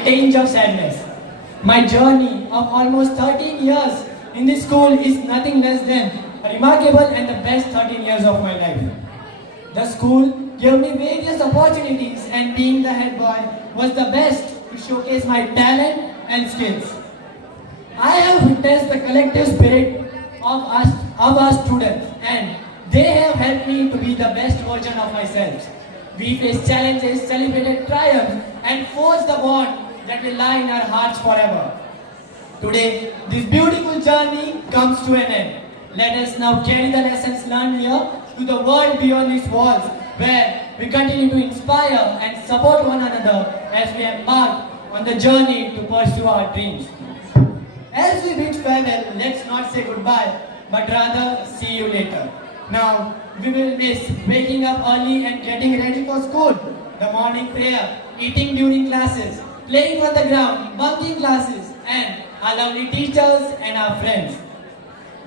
a tinge of sadness. My journey of almost 13 years in this school is nothing less than remarkable and the best 13 years of my life. The school gave me various opportunities and being the head boy was the best to showcase my talent and skills. I have witnessed the collective spirit of our students and they have helped me to be the best version of myself. We faced challenges, celebrated triumphs and forged the bond that will lie in our hearts forever. Today, this beautiful journey comes to an end. Let us now carry the lessons learned here to the world beyond these walls, where we continue to inspire and support one another as we embark on the journey to pursue our dreams. As we bid farewell, let's not say goodbye, but rather see you later. Now, we will miss waking up early and getting ready for school, the morning prayer, eating during classes, playing on the ground, bunking classes, and our lovely teachers and our friends.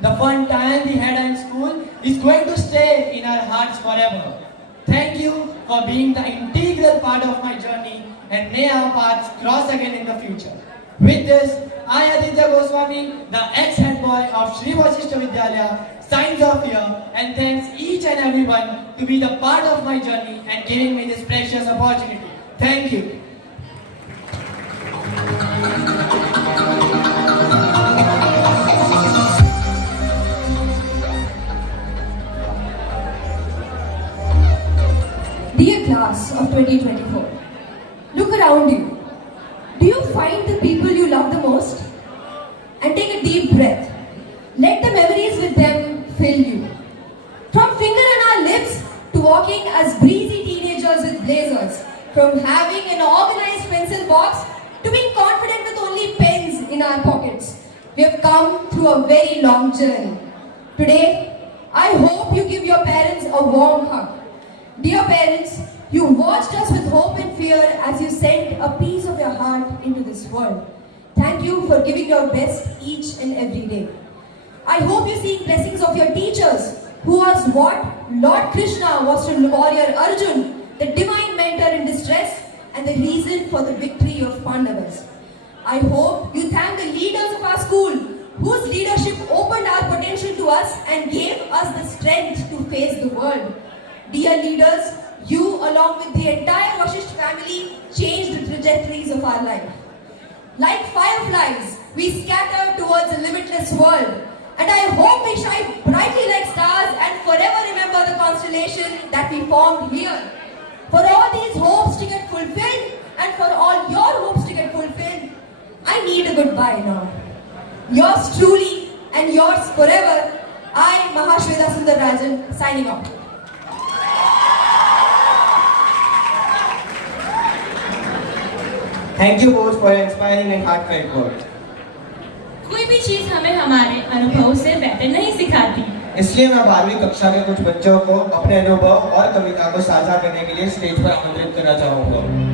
The fun time we had in school is going to stay in our hearts forever. Thank you for being the integral part of my journey and may our paths cross again in the future. With this, I, Aditya Goswami, the ex-head boy of Sri Vasishta Vidyalaya, signs off here and thanks each and everyone to be the part of my journey and giving me this precious opportunity. Thank you. Dear class of 2024, look around you. Do you find the people you love the most? And take a deep breath. Let the memories with them fill you. From finger on our lips to walking as breezy teenagers with blazers. From having an organized pencil box to being confident with only pens in our pockets. We have come through a very long journey. Today, I hope you give your parents a warm hug. Dear parents, you watched us with hope and fear as you sent a piece of your heart into this world. Thank you for giving your best each and every day. I hope you see blessings of your teachers, who was what Lord Krishna was to warrior Arjun, the divine mentor in distress and the reason for the victory of Pandavas. I hope you thank the leaders of our school, whose leadership opened our potential to us and gave us the strength to face the world. Dear leaders, you along with the entire Vasisht family changed the trajectories of our life. Like fireflies, we scatter towards a limitless world. And I hope we shine brightly like stars and forever remember the constellation that we formed here. For all these hopes to get fulfilled and for all your hopes to get fulfilled, I need a goodbye now. Yours truly and yours forever, I, Mahashweta Sundararajan, signing off. Thank you both for your inspiring and heartfelt words. कोई भी चीज हमें हमारे अनुभव से बेहतर नहीं सिखाती। इसलिए मैं 12वीं कक्षा के कुछ बच्चों को अपने अनुभव और कविता को साझा करने के लिए स्टेज पर आमंत्रित करना चाहूंगा।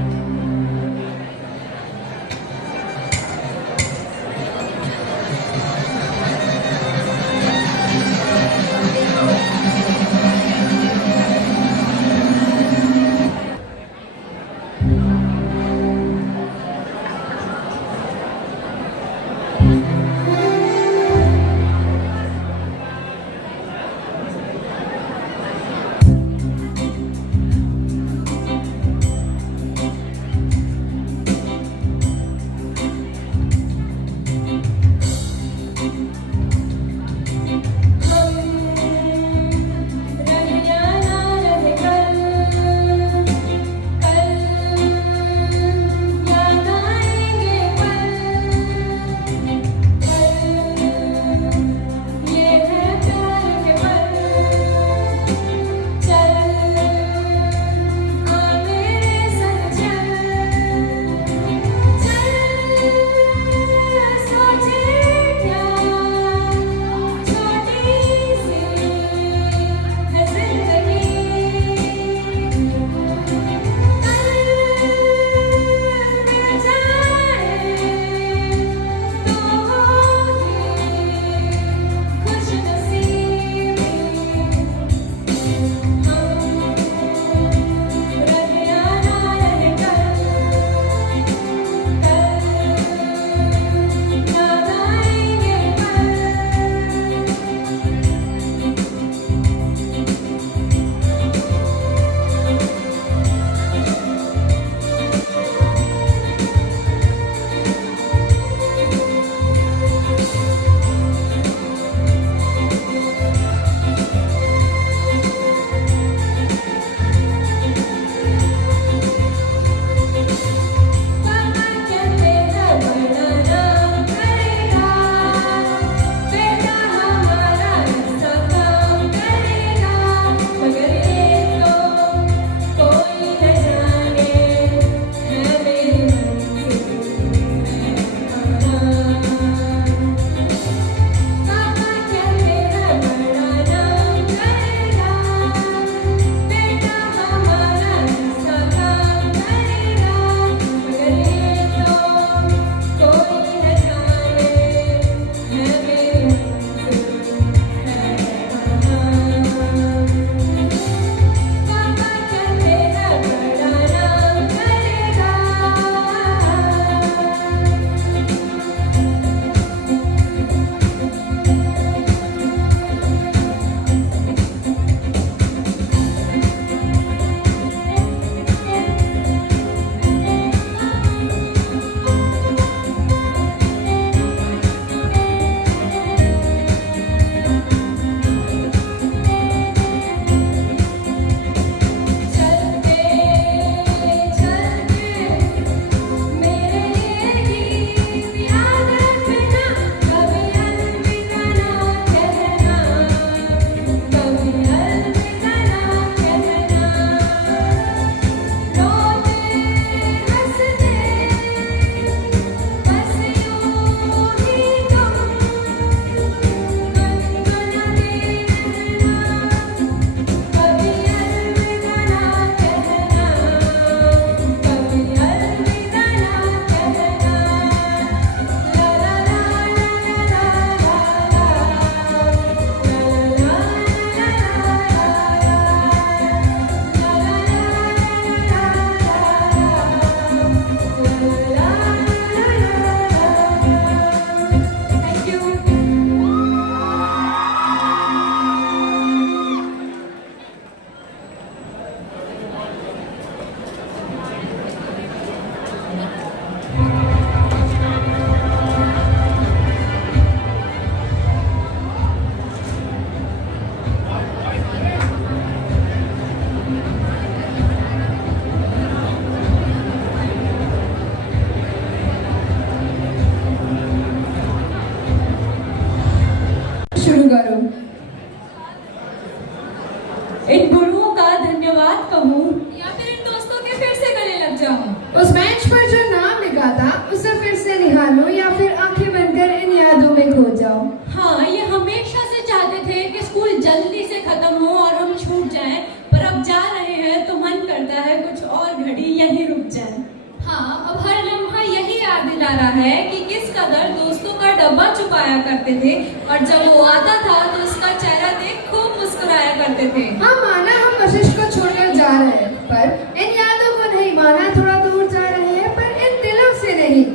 प्यारा है कि किस कदर दोस्तों का डब्बा छुपाया करते थे और जब वो आता था तो उसका चेहरा देख खूब मुस्कुराया करते थे। हाँ माना हम कशिश को छोड़कर जा रहे हैं, पर इन यादों को नहीं। माना थोड़ा दूर जा रहे हैं, पर इन दिलों से नहीं।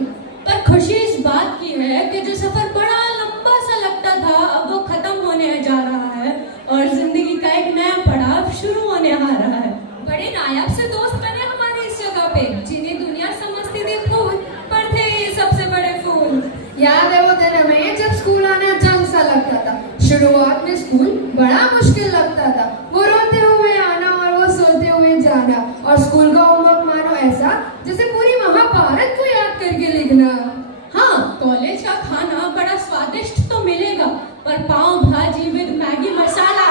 पर खुशी इस बात की है कि जो सफर बड़ा लंबा सा लगता था अब वो खत्म होने जा रहा है और जिंदगी का एक नया पड़ाव शुरू होने आ रहा है। बड़े नायाब से दोस्त बने हमारे इस जगह पे, जिन्हें दुनिया समझती थी फूल, पर थे ये सबसे बड़े फूल। याद है वो दिन हमें जब स्कूल आना जंग सा लगता था। शुरुआत में स्कूल बड़ा मुश्किल लगता था। वो रोते हुए आना और वो सोते हुए जाना, और स्कूल का होमवर्क मानो ऐसा जैसे पूरी महाभारत को याद करके लिखना। हाँ, कॉलेज का खाना बड़ा स्वादिष्ट तो मिलेगा, पर पाव भाजी विद मैगी मसाला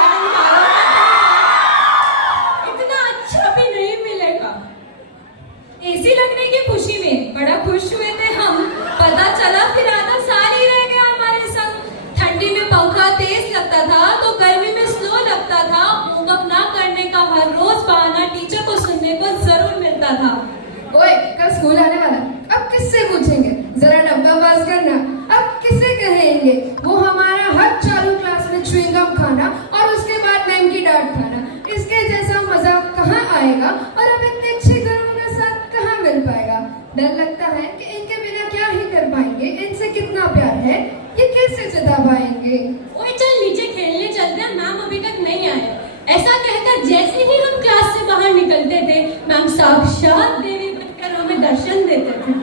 इतना अच्छा भी नहीं मिलेगा। एसी लगने की खुशी में बड़ा खुश हुए थे हम, पता चला फिर आधा साल ही रह गया हमारे संग। ठंडी में पंखा तेज लगता था तो गर्मी में स्लो लगता था। होमवर्क ना करने का हर रोज बहाना टीचर को सुनने को जरूर मिलता था। ओए, कल स्कूल आने वाला, अब किससे पूछेंगे? जरा डब्बा पास करना, अब किसे कहेंगे? वो हमारा हर चालू क्लास में च्युइंगम खाना और उसके बाद मैम की डांट खाना। इसके जैसा मजा कहाँ आएगा, और अब इतने अच्छे गुरुओं के साथ कहाँ मिल पाएगा? डर लगता है कि इनके बिना क्या ही कर पाएंगे। इनसे कितना प्यार है, ये कैसे जता पाएंगे? ओए चल नीचे खेलने चलते हैं, मैम अभी तक नहीं आए। ऐसा कहकर जैसे ही हम क्लास से बाहर निकलते थे, मैम साक्षात देवी बनकर हमें दर्शन देते थे।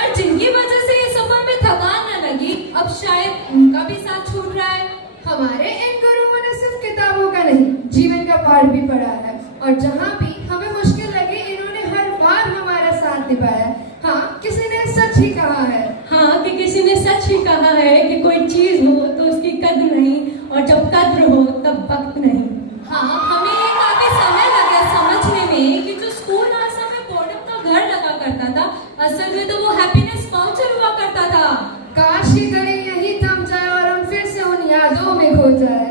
और जिनकी वजह से ये सफर में थकान न लगी, अब शायद उनका भी साथ छूट रहा है। हमारे इन गुरुओं ने सिर्फ किताबों का नहीं, जीवन का पाठ भी पढ़ा है, और जहाँ भी हमें मुश्किल लगे इन्होंने हर बार हमारा साथ निभाया। हाँ, किसी ने सच ही कहा है। हाँ, कि किसी ने सच ही कहा है कि कोई चीज हो तो उसकी कद्र नहीं, और जब कद्र हो तब वक्त नहीं। हाँ, हमें ये काफी समय लगा समझने में कि जो स्कूल आज हमें बोर्डम का घर लगा करता था, असल में तो वो हैप्पीनेस वाउचर हुआ करता था। काश ये घड़ी यही थम जाए और हम फिर से उन यादों में खो जाए।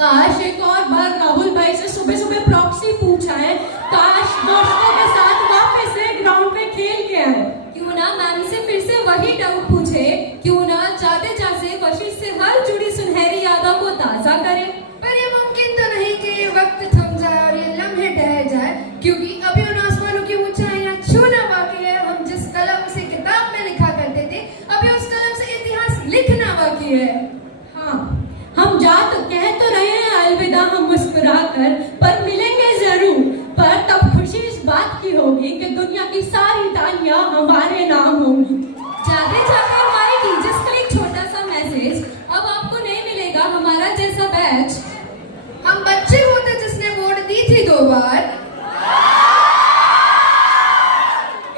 काश एक और बार राहुल भाई से सुबह सुबह प्रॉक्सी पूछा है। काश दोस्तों के साथ वापस से ग्राउंड पे खेल के आए। क्यों ना मैम से फिर से वही डाउट पूछे, क्यों ना जाते जाते कशिश से हर जुड़ी सुनहरी यादों को ताजा करें। पर ये मुमकिन तो नहीं कि ये वक्त थम जाए और ये लम्हे ठहर जाए, क्योंकि अभी उन आसमानों की ऊंचाइयां छूना बाकी है। हम जिस कलम से किताब में लिखा करते थे, अभी उस कलम से इतिहास लिखना बाकी है। हाँ, हम जा तो कह तो रहे हैं अलविदा हम मुस्कुरा कर, पर मिलेंगे जरूर। पर तब खुशी इस बात की होगी कि दुनिया की सारी तालियां हमारे नाम होंगी। जाते जाते हमारे टीचर्स का एक छोटा सा मैसेज, अब आपको नहीं मिलेगा हमारा जैसा बैच। हम बच्चे होते जिसने वोट दी थी 2 बार।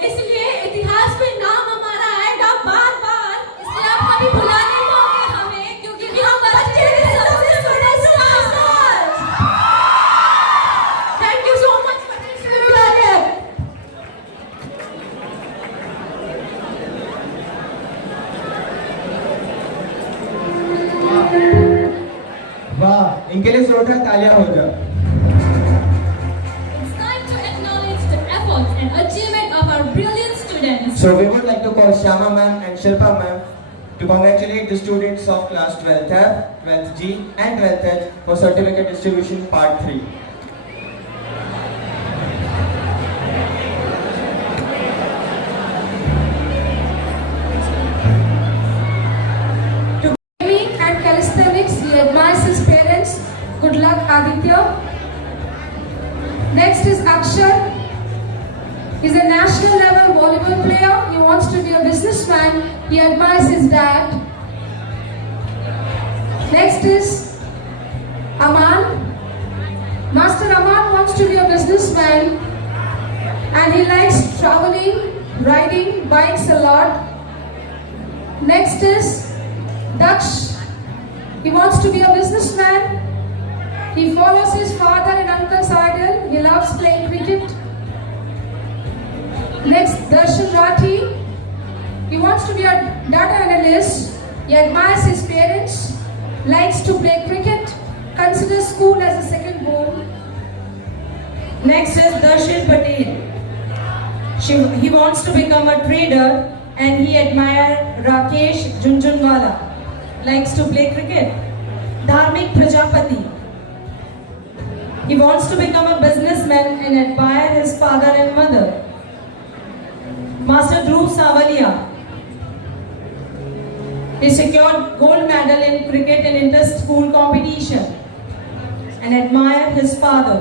इसलिए इतिहास में नाम हमारा आएगा बार बार। इसलिए आप कभी भुला नहीं पाओगे हमें, क्योंकि हम बच्चे हैं सबसे बड़े stars. Thank you so much for this. वाह, इनके लिए जोरदार तालियां हो जाओ। It's time to acknowledge the efforts and achievement of our brilliant students. So we would like to call Shama ma'am and Shilpa ma'am to congratulate the students of class 12th F, 12th G and 12th H for certificate distribution part 3. Swimming and calisthenics, he admires his parents. Good luck, Aditya. Next is Akshar. He's a national level volleyball player. He wants to be a businessman. He admires his dad. Next is Aman. Master Aman wants to be a businessman and he likes traveling, riding bikes a lot. Next is Daksh. He wants to be a businessman. He follows his father and uncle's idol. He loves playing cricket. Next, Darshan Rathi. He wants to be a data analyst. He admires his parents, likes to play cricket, considers school as a second home. Next is Darshan Patel. He wants to become a trader and he admires Rakesh Junjunwala, likes to play cricket. Dharmik Prajapati, he wants to become a businessman and admire his father and mother. Master Dhruv Savalia, he secured gold medal in cricket and inter-school competition and admire his father.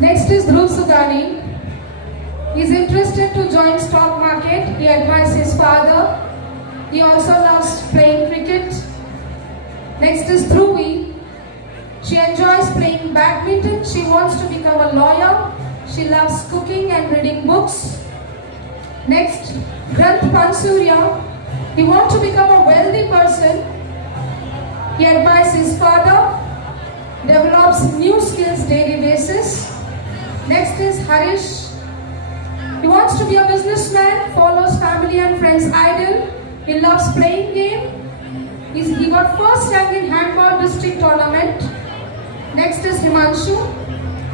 Next is Dhruv Sudani. He is interested to join stock market. He admires his father. He also loves playing cricket. Next is Dhruvi. She enjoys playing badminton. She wants to become a lawyer. She loves cooking and reading books. Next, Granth Pansurya. He wants to become a wealthy person. He admires his father, develops new skills daily basis. Next is Harish. He wants to be a businessman, follows family and friends idol. He loves playing game. He got first rank in handball district tournament. Next is Himanshu.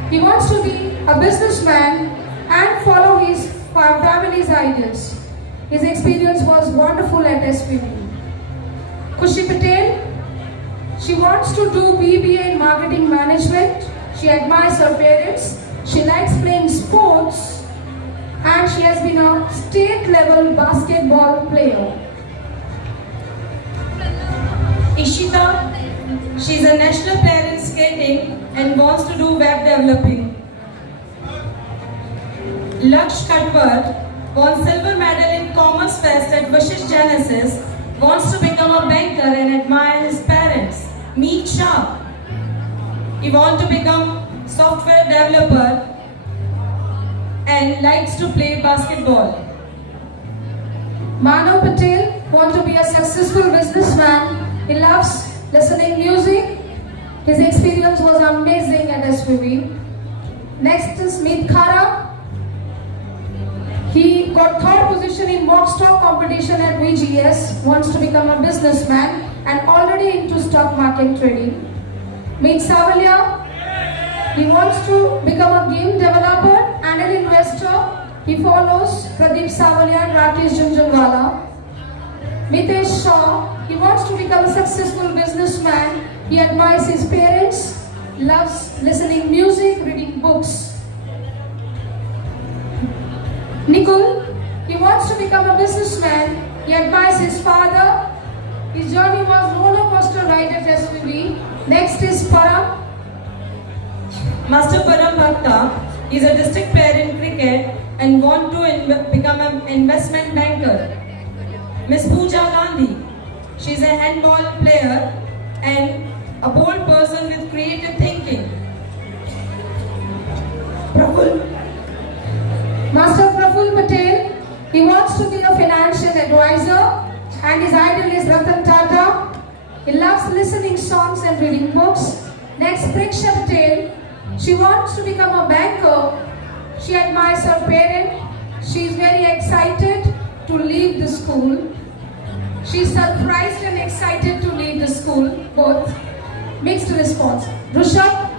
He wants to be a businessman and follow his family's ideals. His experience was wonderful at SPV. Kushi Patel. She wants to do BBA in marketing management. She admires her parents. She likes playing sports and she has been a state level basketball player. Ishita, she's a national player in skating and wants to do web developing. Laksh Katwar won silver medal in Commerce Fest at Vashish Genesis, wants to become a banker and admire his parents. Meet Shah, he wants to become software developer and likes to play basketball. Manav Patel wants to be a successful businessman. He loves listening music. His experience was amazing at SPV. Next is Meet Khara. He got third position in mock stock competition at VGS, wants to become a businessman and already into stock market trading. Meet Savalia. He wants to become a game developer and an investor. He follows Pradeep Savalia and Rakesh Junjunwala. Mitesh Shaw. He wants to become a successful businessman. He admires his parents, loves listening music, reading books. Nikul. He wants to become a businessman. He admires his father. His journey was roller coaster ride at SPV. Next is Param. Master Param Bhakta is a district player in cricket and want to become an investment banker. Miss Pooja Gandhi, she is a handball player and a bold person with creative thinking. Master Praful Patel. He wants to be a financial advisor and his idol is Ratan Tata. He loves listening songs and reading books. Next, Preksha Patel. She wants to become a banker. She admires her parent. She is very excited to leave the school. She is surprised and excited to leave the school. Both mixed response. Rushabh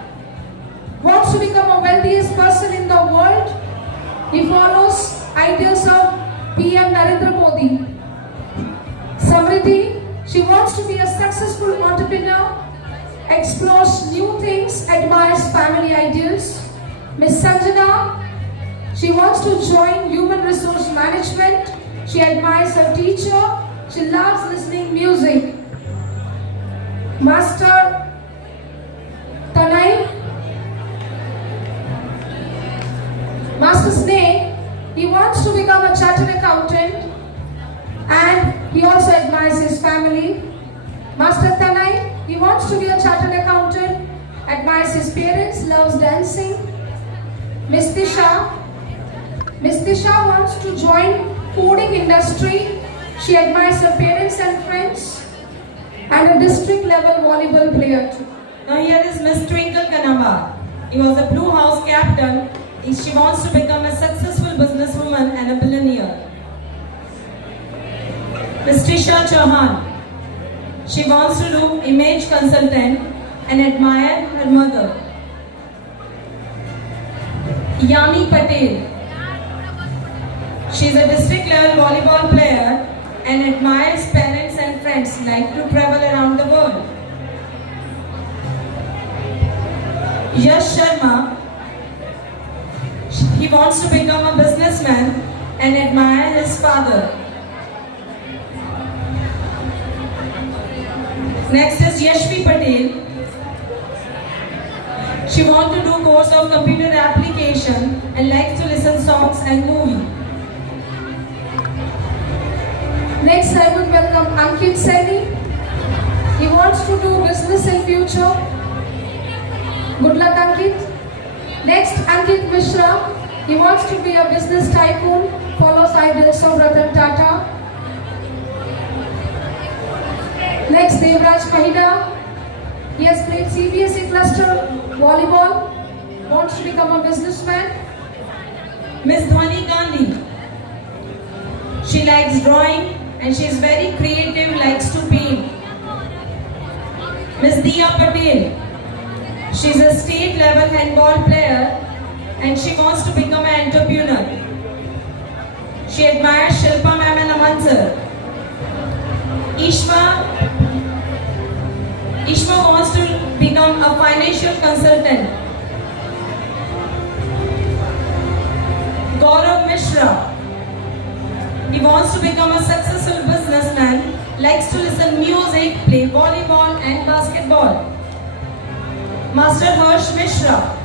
wants to become a wealthiest person in the world. He follows ideals of PM Narendra Modi. Samriddhi, she wants to be a successful entrepreneur, explores new things, admires family ideals. Miss Sanjana, she wants to join human resource management. She admires her teacher. She loves listening music. Master Tanai, Master Snake, he wants to become a chartered accountant and he also admires his family. Master Tanai, he wants to be a chartered accountant, admires his parents, loves dancing. Miss Tisha wants to join coding industry. She admires her parents and friends and a district level volleyball player too. Now here is Miss Twinkle Kanamba. He was a Blue House captain. She wants to become a successful businesswoman and a billionaire. Miss Trisha Chauhan. She wants to do image consultant and admire her mother. Yami Patel. She is a district level volleyball player and admires parents and friends like to travel around the world. Yash Sharma, he wants to become a businessman and admire his father. Next is Yashvi Patel. She wants to do course of computer application and likes to listen songs and movie. Next, I would welcome Ankit Saini. He wants to do business in future. Good luck, Ankit. Next, Ankit Mishra. He wants to be a business tycoon, follows ideals of Ratan Tata. Next, Devraj Mahida. He has played CBSE cluster volleyball, wants to become a businessman. Miss Dhwani Gandhi. She likes drawing and she is very creative, likes to paint. Miss Diya Patel. She is a state level handball player and she wants to become an entrepreneur. She admires Shilpa ma'am and Aman sir. Ishma wants to become a financial consultant. Gaurav Mishra. He wants to become a successful businessman, likes to listen music, play volleyball and basketball. Master Harsh Mishra.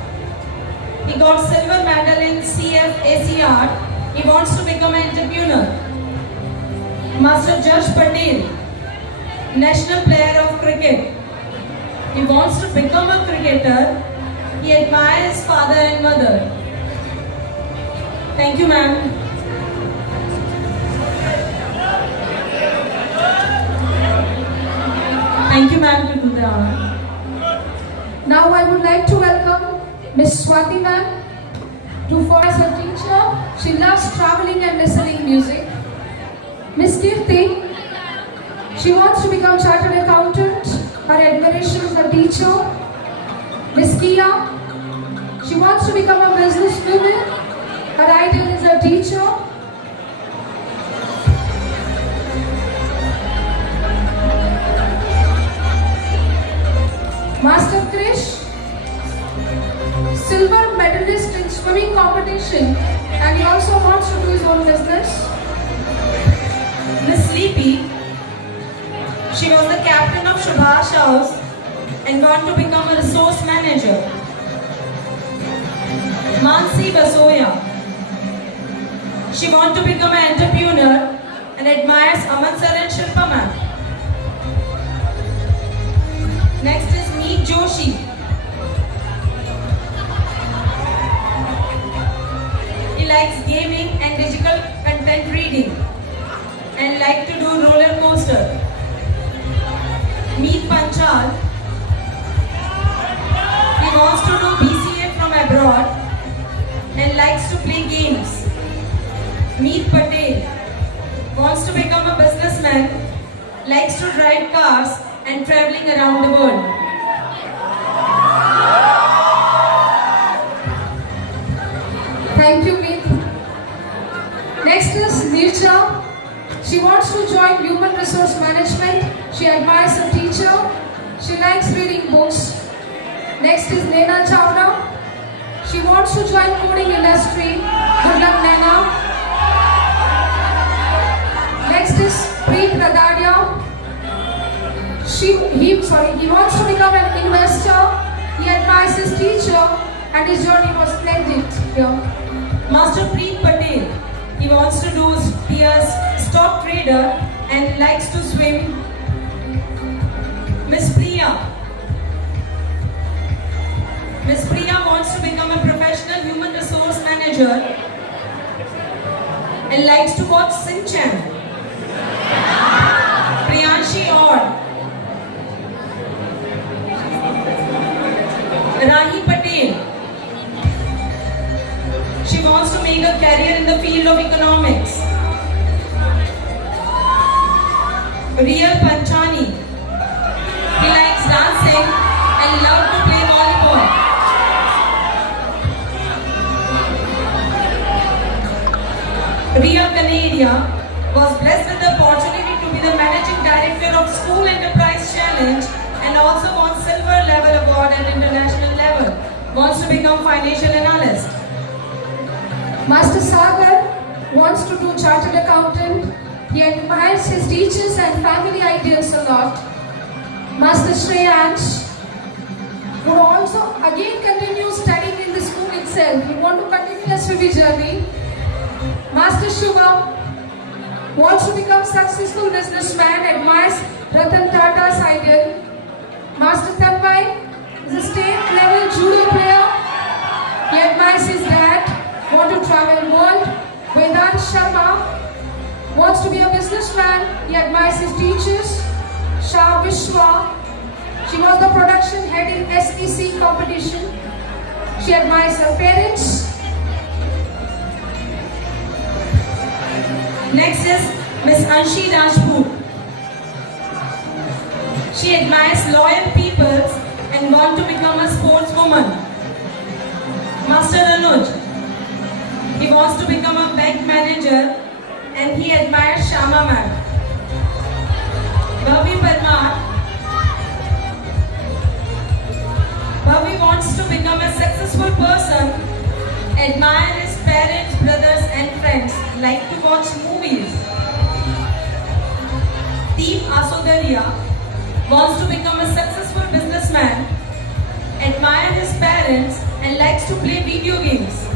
He got silver medal in CFAC art. He wants to become an entrepreneur. Master Jash Patel. National player of cricket. He wants to become a cricketer. He admires his father and mother. Thank you, ma'am. Thank you, ma'am, to do the honor. Now I would like to welcome Miss Swati ma'am to for as a teacher. She loves traveling and listening music. Miss Kirti, she wants to become chartered accountant. Her admiration is a teacher. Miss Kia, she wants to become a businesswoman. Her ideal is a teacher. Master Krish, silver medalist in swimming competition, and he also wants to do his own business. Miss Sleepy, she was the captain of Subhash House and want to become a resource manager. Mansi Basoya, she wants to become an entrepreneur and admires Aman sir and Shilpa ma'am. Next is Meet Joshi. He likes gaming and digital content reading and like to do roller coaster. Meet Panchal. He wants to do BCA from abroad and likes to play games. Meet Patel. Wants to become a businessman, likes to drive cars and traveling around the world. Thank you, Meet. Next is Nirja. She wants to join human resource management. She admires a teacher. She likes reading books. Next is Nena Chawla. She wants to join coding industry. Good luck, Nena. Next is Preet Radadia. He wants to become an investor. He admires his teacher and his journey was splendid here. Master Preet Patel. He wants to be a stock trader and likes to swim. Miss Priya. Miss Priya wants to become a professional human resource manager and likes to watch Sing Chan. Priyanshi Aur. Rahi Patel. She wants to make a career in the field of economics. Real Panchani. He likes dancing and loves to play volleyball. Ria Canadia was blessed with the opportunity to be the managing director of School Enterprise Challenge and also won silver level award at international level. Wants to become financial analyst. Master Sagar wants to do chartered accountant. He admires his teachers and family ideals a lot. Master Shreyansh would also again continue studying in the school itself. He wants to continue his SVB journey. Master Shubham wants to become successful businessman, admires Ratan Tata's ideal. Master Tanmay is a state level judo player. He admires his dad, wants to travel world. Vedant Sharma wants to be a businessman. He admires his teachers. Shah Vishwa, she was the production head in SEC competition. She admires her parents. Next is Miss Anshi Rajput. She admires loyal people and wants to become a sportswoman. Master Anuj, he wants to become a bank manager and he admires Shama ma'am. Bhavi Parmar, Bhavi wants to become a successful person, admire his parents, brothers and friends, like to watch movies. Deep Asodaria wants to become a successful businessman, admire his parents and likes to play video games.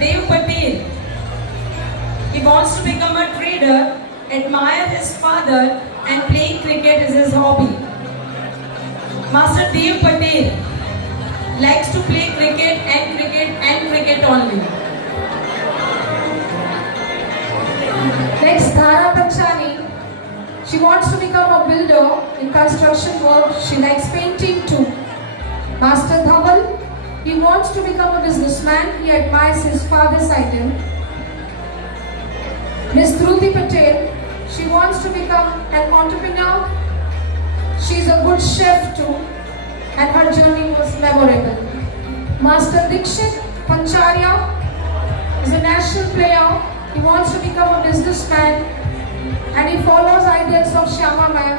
Dev Patel, he wants to become a trader, admire his father and playing cricket is his hobby. Master Dev Patel likes to play cricket and cricket only. Next, Dhara Panchani. She wants to become a builder in construction work. She likes painting too. Master Dhaval, he wants to become a businessman. He admires his father's idol. Miss Dhruti Patel, she wants to become an entrepreneur. She's a good chef too, and her journey was memorable. Master Dikshit Pancharya is a national player. He wants to become a businessman and he follows ideals of Shama ma'am.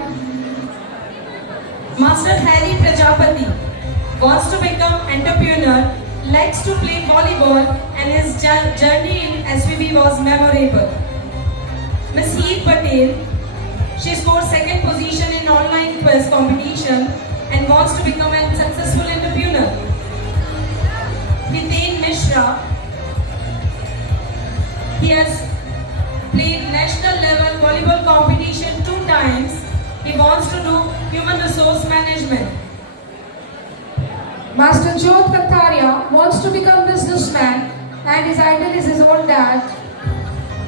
Master Harry Prajapati wants to become entrepreneur, likes to play volleyball and his journey in SVB was memorable. Miss Heet Patel, she scored second position in online quiz competition and wants to become a successful entrepreneur. Hiten Mishra, he has played national level volleyball competition 2 times. He wants to do human resource management. Master Jyot Katharia wants to become businessman and his idol is his old dad.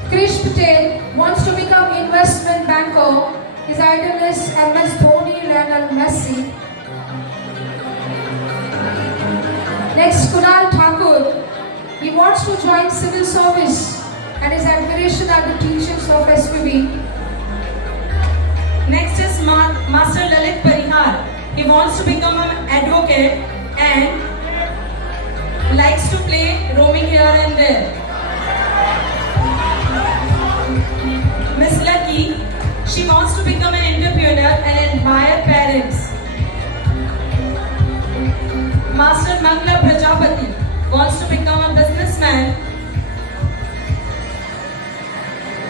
Krish Patel wants to become investment banker. His idol is MS Dhoni, Lionel Messi. Next, Kunal Thakur. He wants to join civil service and his admiration are the teachers of SVB. Next is Master Lalit Parihar. He wants to become an advocate and likes to play roaming here and there. Miss Lucky, she wants to become an entrepreneur and admire parents. Master Mangla Prajapati wants to become a businessman.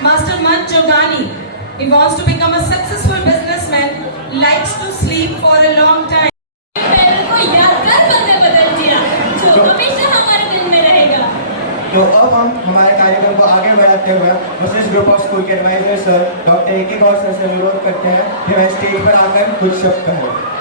Master Manj Jogani, he wants to become a successful businessman, likes to sleep for a long time. को यादगार बंदे बदल दिया जो हमेशा हमारे दिल में रहेगा। तो अब हम हमारे कार्यक्रम को आगे बढ़ाते हुए वशिष्ठ ग्रुप ऑफ स्कूल के एडवाइजर सर डॉक्टर ए.के. गौर सर से अनुरोध करते हैं कि वह स्टेज पर आकर कुछ शब्द कहें।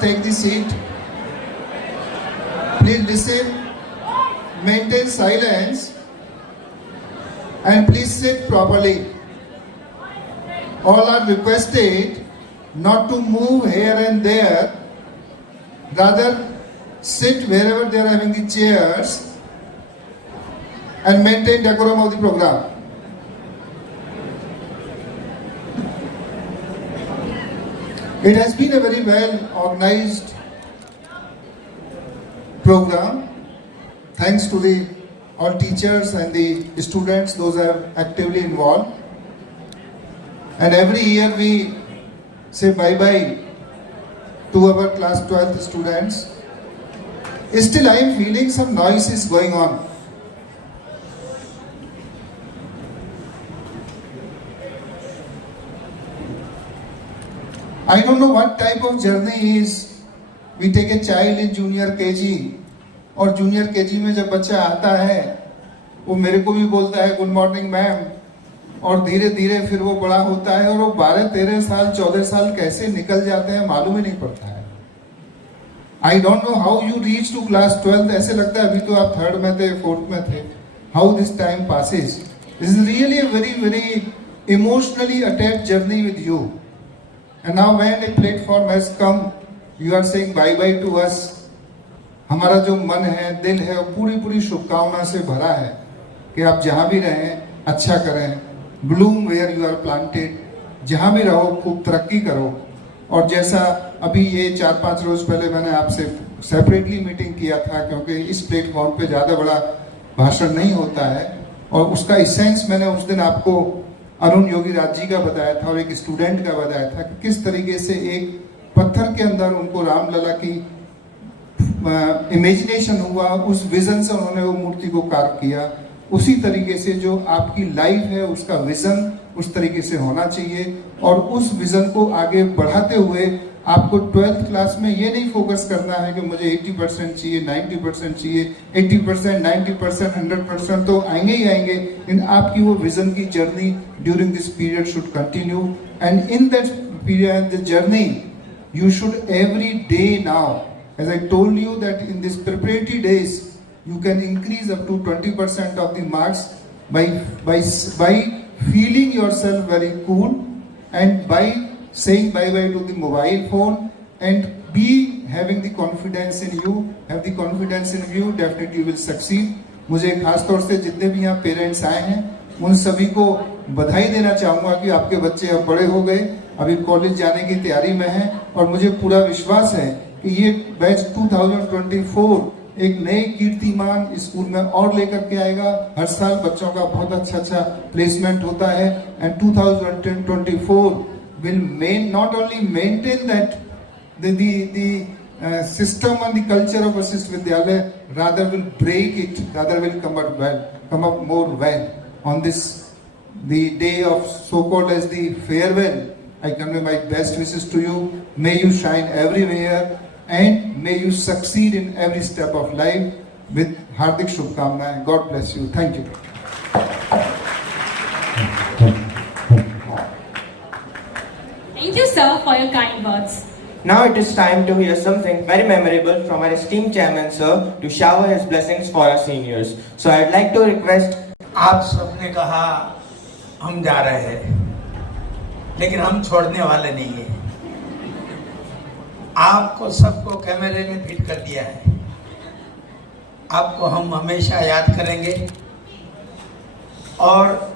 Take the seat. Please listen, maintain silence, and please sit properly. All are requested not to move here and there. Rather, sit wherever they are having the chairs and maintain decorum of the program. It has been a very well organized program. Thanks to the all teachers and the students, those are actively involved. And every year we say bye-bye to our class 12th students. Still I am feeling some noise is going on. I don't know what type of journey is. We take a child in junior KG, और junior KG में जब बच्चा आता है वो मेरे को भी बोलता है गुड मॉर्निंग मैम, और धीरे धीरे फिर वो बड़ा होता है और वो 12-13 साल 14 साल कैसे निकल जाते हैं मालूम ही नहीं पड़ता है. I don't know how you reach to class 12. ऐसे लगता है अभी तो आप 3rd में थे 4th में थे. How this time passes. This is really a very very emotionally attached journey with you. And now when a platform has come, you are saying bye bye to us. हमारा जो मन है, दिल है, वो पूरी शुभकामना से भरा है कि आप जहाँ भी रहें अच्छा करें. Bloom where you are planted. जहाँ भी रहो खूब तरक्की करो. और जैसा अभी ये 4-5 रोज पहले मैंने आपसे सेपरेटली मीटिंग किया था, क्योंकि इस प्लेटफॉर्म पे ज़्यादा बड़ा भाषण नहीं होता है, और उसका इसेंस मैंने उस दिन आपको अरुण योगी राज जी का बताया था और एक स्टूडेंट का बताया था कि किस तरीके से एक पत्थर के अंदर उनको रामलला की इमेजिनेशन हुआ, उस विजन से उन्होंने वो मूर्ति को कार्व किया. उसी तरीके से जो आपकी लाइफ है उसका विजन उस तरीके से होना चाहिए, और उस विजन को आगे बढ़ाते हुए आपको 12th क्लास में ये नहीं फोकस करना है कि मुझे 80% चाहिए, 90% चाहिए. 80%, 90%, 100% तो आएंगे ही आएंगे, इन आपकी वो विजन की journey during this period should continue. And in that period the journey you should every day now, as I told you that in this preparatory days you can increase up to 20% of the marks by feeling yourself very cool, and by saying bye bye to the mobile phone, and be having the confidence in you. Have the confidence in you, definitely you will succeed. मुझे खास तौर से जितने भी यहाँ parents आए हैं उन सभी को बधाई देना चाहूँगा कि आपके बच्चे अब बड़े हो गए, अभी कॉलेज जाने की तैयारी में हैं, और मुझे पूरा विश्वास है कि ये बैच 2024 एक नए कीर्तिमान स्कूल में और लेकर के आएगा. हर साल बच्चों का बहुत अच्छा प्लेसमेंट होता है, and 2024 will not only maintain that the system and the culture of Vasisth Vidyalaya, rather will break it, rather will come up more well. On this, the day of so-called as the farewell, I convey my best wishes to you. May you shine everywhere, and may you succeed in every step of life. With Hardik Shubhkamna. God bless you. Thank you. Thank you, sir, for your kind words. Now it is time to hear something very memorable from our esteemed chairman, sir, to shower his blessings for our seniors. So I'd like to request. आप सबने कहा हम जा रहे हैं, लेकिन हम छोड़ने वाले नहीं हैं. आपको सबको कैमरे में फिट कर दिया है. आपको हम हमेशा याद करेंगे, और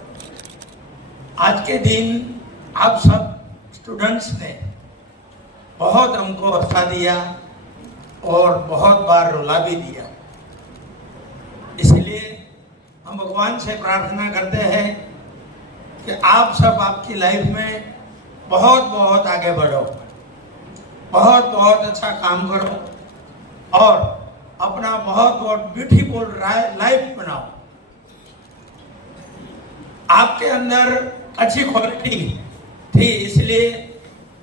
आज के दिन आप सब स्टूडेंट्स ने बहुत हमको हंसा दिया और बहुत बार रुला भी दिया. इसलिए हम भगवान से प्रार्थना करते हैं कि आप सब आपकी लाइफ में बहुत बहुत आगे बढ़ो, बहुत बहुत अच्छा काम करो, और अपना बहुत बहुत ब्यूटीफुल लाइफ बनाओ. आपके अंदर अच्छी क्वालिटी थी, इसलिए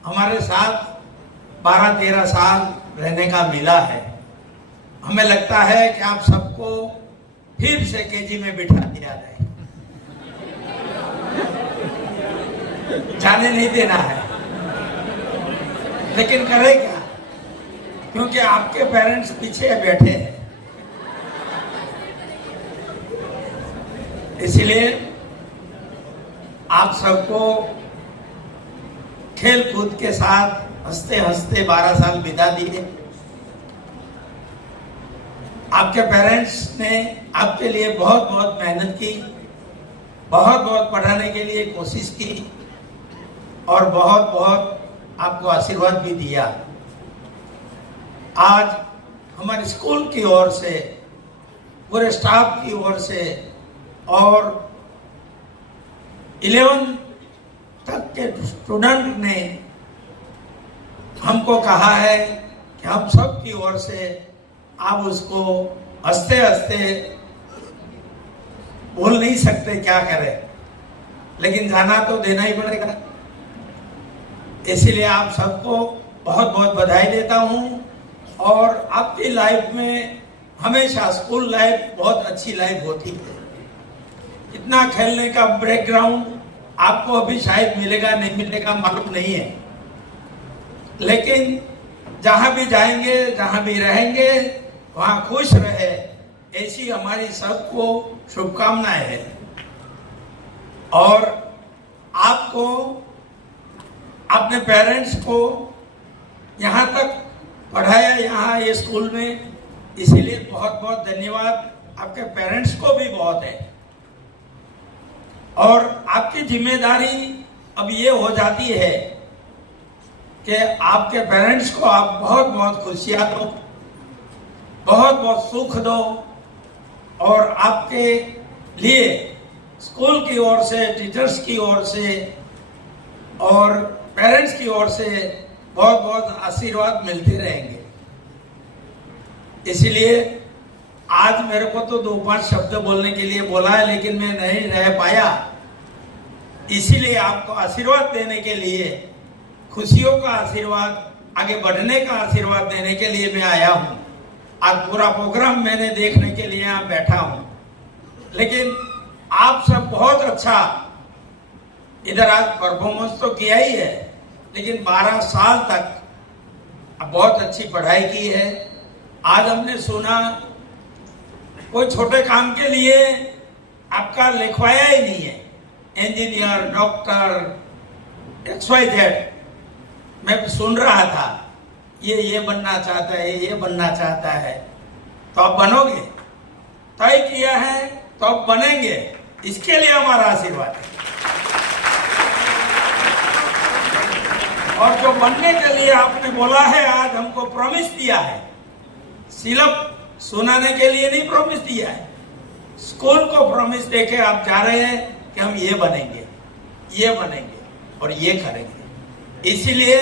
हमारे साथ 12-13 साल रहने का मिला है. हमें लगता है कि आप सबको फिर से केजी में बिठा दिया जाए, जाने नहीं देना है. लेकिन करें क्या, क्योंकि आपके पेरेंट्स पीछे बैठे हैं. इसलिए आप सबको खेल कूद के साथ हंसते हंसते 12 साल बिता दिए. आपके पेरेंट्स ने आपके लिए बहुत बहुत मेहनत की, बहुत बहुत पढ़ाने के लिए कोशिश की और बहुत बहुत आपको आशीर्वाद भी दिया। आज हमारे स्कूल की ओर से, पूरे स्टाफ की ओर से और 11 तक के स्टूडेंट ने हमको कहा है कि हम सब की ओर से आप उसको हंसते हंसते बोल नहीं सकते क्या करें, लेकिन जाना तो देना ही पड़ेगा। इसीलिए आप सबको बहुत बहुत बधाई देता हूं और आपकी लाइफ में हमेशा स्कूल लाइफ बहुत अच्छी लाइफ होती है। इतना खेलने का बैकग्राउंड आपको अभी शायद मिलेगा नहीं मिलेगा मालूम नहीं है, लेकिन जहां भी जाएंगे, जहां भी रहेंगे, वहां खुश रहे, ऐसी हमारी सबको शुभकामनाएं हैं। और आपको, अपने पेरेंट्स को यहाँ तक पढ़ाया, यहाँ ये स्कूल में, इसीलिए बहुत बहुत धन्यवाद। आपके पेरेंट्स को भी बहुत है। और आपकी जिम्मेदारी अब ये हो जाती है कि आपके पेरेंट्स को आप बहुत बहुत खुशियां दो, बहुत बहुत सुख दो और आपके लिए स्कूल की ओर से, टीचर्स की ओर से और पेरेंट्स की ओर से बहुत बहुत आशीर्वाद मिलते रहेंगे। इसलिए आज मेरे को तो 2-5 शब्द बोलने के लिए बोला है, लेकिन मैं नहीं रह पाया। इसीलिए आपको आशीर्वाद देने के लिए, खुशियों का आशीर्वाद, आगे बढ़ने का आशीर्वाद देने के लिए मैं आया हूँ। आज पूरा प्रोग्राम मैंने देखने के लिए यहाँ बैठा हूँ, लेकिन आप सब बहुत अच्छा इधर आज परफॉर्मेंस तो किया ही है, लेकिन 12 साल तक बहुत अच्छी पढ़ाई की है। आज हमने सुना कोई छोटे काम के लिए आपका लिखवाया ही नहीं है, इंजीनियर, डॉक्टर, XYZ। मैं सुन रहा था ये बनना चाहता है, ये बनना चाहता है, तो आप बनोगे, तय किया है तो आप बनेंगे, इसके लिए हमारा आशीर्वाद है। और जो बनने के लिए आपने बोला है, आज हमको प्रॉमिस दिया है, सिर्फ सुनाने के लिए नहीं प्रॉमिस दिया है, स्कूल को प्रॉमिस देके आप जा रहे हैं कि हम ये बनेंगे, ये बनेंगे और ये करेंगे। इसीलिए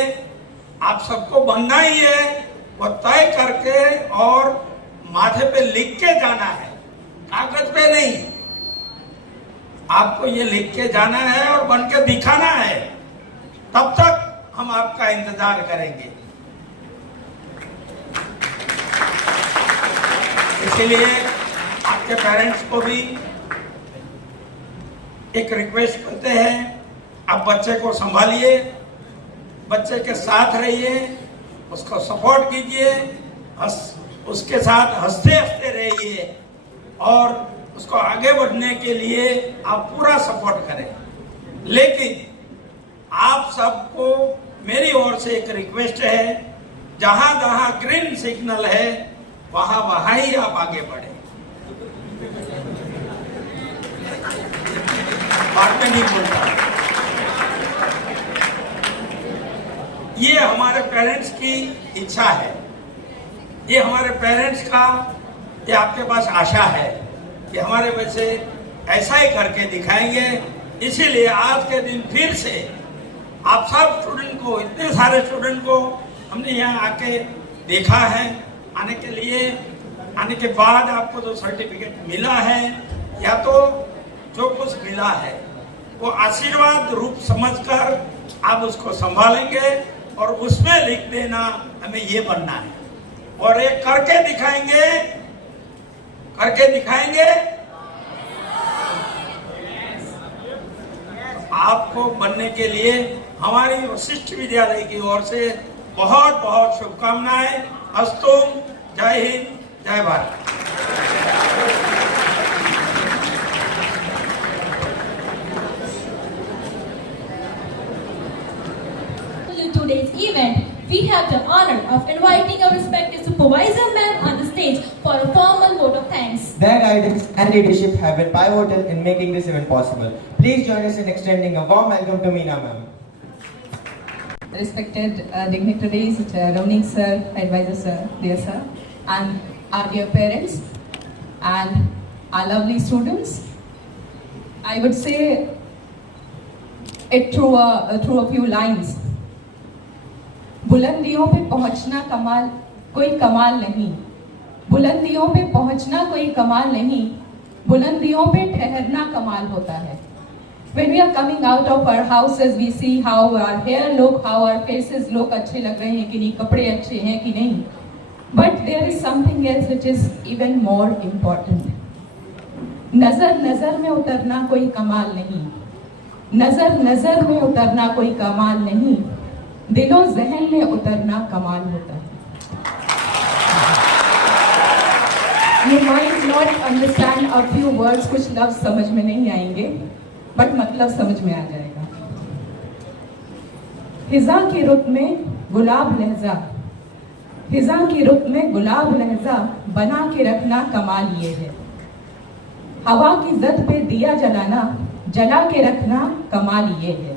आप सबको बनना ही है, वो तय करके और माथे पे लिख के जाना है, कागज पे नहीं। आपको ये लिख के जाना है और बन के दिखाना है, तब तक हम आपका इंतजार करेंगे। इसीलिए आपके पेरेंट्स को भी एक रिक्वेस्ट करते हैं, आप बच्चे को संभालिए, बच्चे के साथ रहिए, उसको सपोर्ट कीजिए, उसके साथ हंसते हंसते रहिए और उसको आगे बढ़ने के लिए आप पूरा सपोर्ट करें। लेकिन आप सबको मेरी ओर से एक रिक्वेस्ट है, जहां जहां ग्रीन सिग्नल है वहां वहां ही आप आगे बढ़े, बाद में नहीं बोलता। ये हमारे पेरेंट्स की इच्छा है, ये हमारे पेरेंट्स का, ये आपके पास आशा है कि हमारे बच्चे ऐसा ही करके दिखाएंगे। इसीलिए आज के दिन फिर से आप सब स्टूडेंट को, इतने सारे स्टूडेंट को हमने यहाँ आके देखा है। आने के लिए, आने के बाद आपको जो सर्टिफिकेट मिला है या तो जो कुछ मिला है वो आशीर्वाद रूप समझकर आप उसको संभालेंगे और उसमें लिख देना हमें ये बनना है, और एक करके दिखाएंगे, करके दिखाएंगे। आपको बनने के लिए हमारी वशिष्ठ विद्यालय की ओर से बहुत बहुत शुभकामनाएं। अस्तु। जय हिंद, जय Bharat. Today's event, we have the honor of inviting our respected supervisor ma'am on the stage for a formal Their guidance and leadership have been pivotal in making this event possible. Please join us in extending a warm welcome to Meena ma'am. Respected dignitaries, Ramnik sir, advisor sir, dear sir, and our dear parents, and our lovely students. I would say it through a few lines. बुलंदियों पे पहुंचना कमाल कोई कमाल नहीं, बुलंदियों पे पहुंचना कोई कमाल नहीं, बुलंदियों पे ठहरना कमाल होता है. When we are coming out of our houses, we see how our hair look, how our faces look, अच्छे लग रहे हैं कि नहीं, कपड़े अच्छे हैं कि नहीं. But there is something else which is even more important. नजर नजर में उतरना कोई कमाल नहीं, नजर नजर में उतरना कोई कमाल नहीं, दिलो जहन में उतरना कमाल होता है. You might not understand a few words, कुछ लफ्ज समझ में नहीं आएंगे, बट मतलब समझ में आ जाएगा. हिजा की रुत में गुलाब लहजा, हिजा की रुत में गुलाब लहजा बना के रखना कमाल ये है. हवा की जद पे दिया जलाना, जला के रखना कमाल ये है.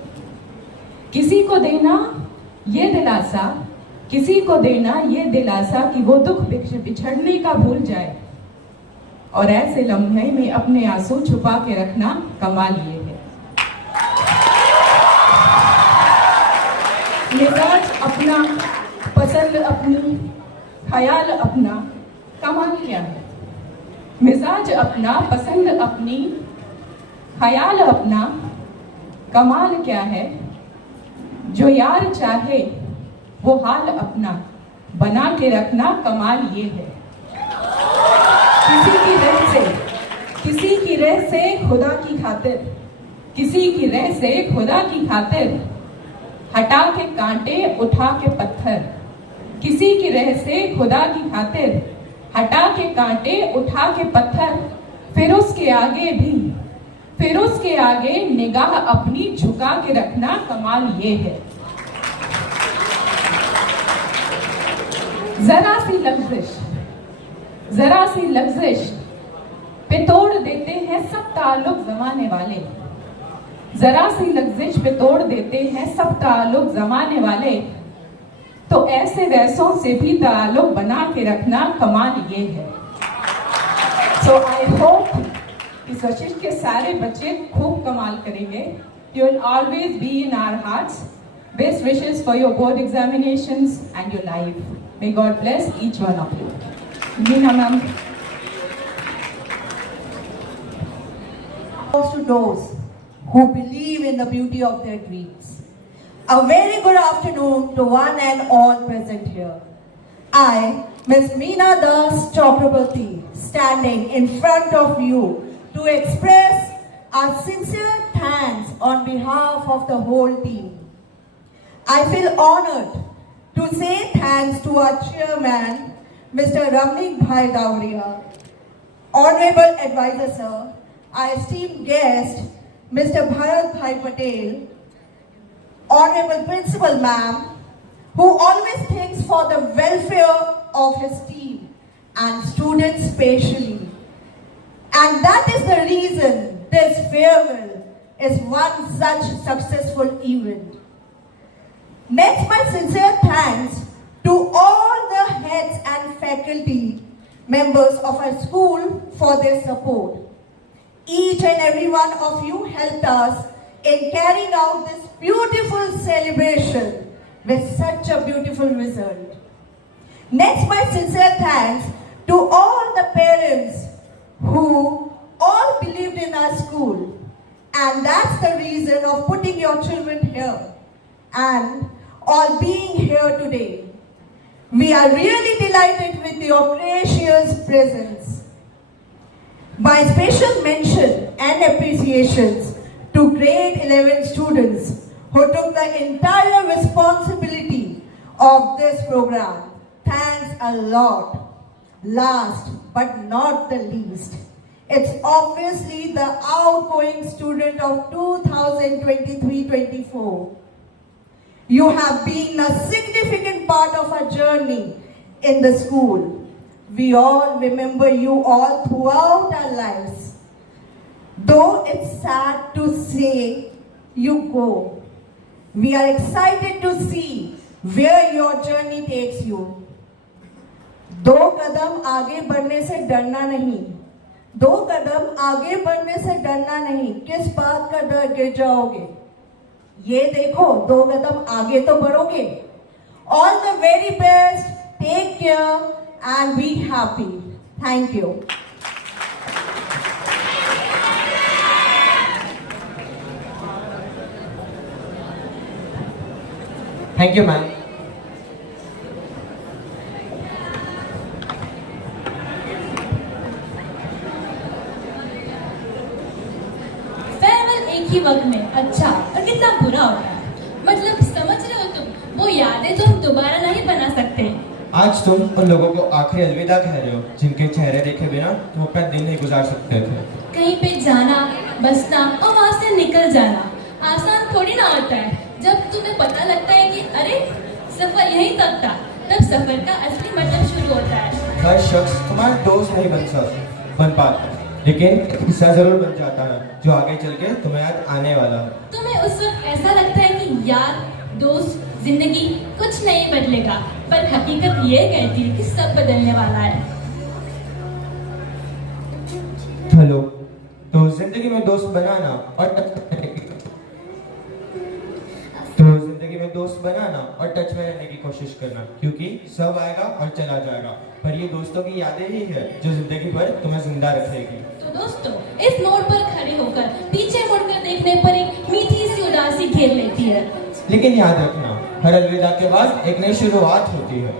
किसी को देना ये दिलासा, किसी को देना ये दिलासा कि वो दुख बिछड़ने का भूल जाए, और ऐसे लम्हे में अपने आंसू छुपा के रखना कमाल ये है. मिजाज अपना, पसंद अपनी, ख्याल अपना, कमाल क्या है. मिजाज अपना, पसंद अपनी, ख्याल अपना, कमाल क्या है. जो यार चाहे वो हाल अपना बना के रखना कमाल ये है. किसी की रह से, किसी की रह से खुदा की खातिर, किसी की रह से खुदा की खातिर हटा के कांटे उठा के पत्थर, किसी की रह से खुदा की खातिर हटा के कांटे उठा के पत्थर, फिर उसके आगे भी, फिर उसके आगे निगाह अपनी झुका के रखना कमाल ये है. जरा सी लफ्जिश, जरा सी लफ्जिश पे तोड़ देते हैं सब ताल्लुक जमाने वाले, जरा सी लफ्जिश पे तोड़ देते हैं सब ताल्लुक जमाने वाले. तो ऐसे वैसों से भी ताल्लुक बना के रखना कमाल ये है. सो आई होप कि सचिश के सारे बच्चे खूब कमाल करेंगे. You will always be in our hearts. Best wishes for your board examinations and your life. May God bless each one of you. Meena ma'am. To those who believe in the beauty of their dreams. A very good afternoon to one and all present here. I, Ms. Meena Das Chakraborty, standing in front of you to express our sincere thanks on behalf of the whole team. I feel honored to say thanks to our chairman, Mr. Ramnik Bhai Dauria, Honorable Advisor Sir, our esteemed guest, Mr. Bharat Bhai Patel, Honorable Principal Ma'am, who always thinks for the welfare of his team and students especially. And that is the reason this farewell is one such successful event. Next, my sincere thanks to all the heads and faculty members of our school for their support. Each and every one of you helped us in carrying out this beautiful celebration with such a beautiful result. Next, my sincere thanks to all the parents who all believed in our school, and that's the reason of putting your children here and all being here today. We are really delighted with your precious presence. My special mention and appreciations to grade 11 students who took the entire responsibility of this program. Thanks a lot. Last but not the least, it's obviously the outgoing student of 2023-24. You have been a significant part of our journey in the school. we all remember you all throughout our lives. Though it's sad to say you go, we are excited to see where your journey takes you. दो कदम आगे बढ़ने से डरना नहीं, दो कदम आगे बढ़ने से डरना नहीं, किस बात का डर गिर जाओगे, ये देखो दो कदम आगे तो बढ़ोगे. All the very best, take care and be happy. Thank you. Thank you, ma'am. Farewell एक ही वक्त में अच्छा और कितना बुरा होता है. मतलब समझ रहे हो तुम, वो यादें तो हम दोबारा नहीं बना सकते. आज तुम उन लोगों को आखिरी अलविदा कह रहे हो जिनके चेहरे देखे बिना तुम अपना दिन नहीं गुजार सकते थे. कहीं पे जाना, बसना और वहां से निकल जाना आसान थोड़ी ना होता है. जब तुम्हें पता लगता है कि अरे सफर यहीं तक था, तब सफर का असली मतलब शुरू होता है. हर शख्स तुम्हारा दोस्त नहीं बन पाता, लेकिन हिस्सा जरूर बन जाता है जो आगे चल के तुम्हें याद आने वाला. तुम्हें उस वक्त ऐसा लगता है कि यार, दोस्त, जिंदगी कुछ नहीं बदलेगा, पर हकीकत ये कहती है कि सब बदलने वाला है. हेलो, तो जिंदगी में दोस्त बनाना और टच में रहने की कोशिश करना, क्योंकि सब आएगा और चला जाएगा, पर ये दोस्तों की यादें ही है जो जिंदगी भर तुम्हें जिंदा रखेगी. तो दोस्तों, इस मोड़ पर खड़े होकर पीछे मुड़कर देखने पर एक मीठी सी उदासी घेर लेती है. लेकिन याद रखना, हर अलविदा के बाद एक नई शुरुआत होती है.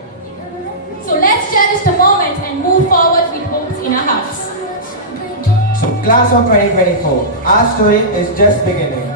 So let's cherish the moment and move forward with hopes in our hearts. So class of 2024, our story is just beginning.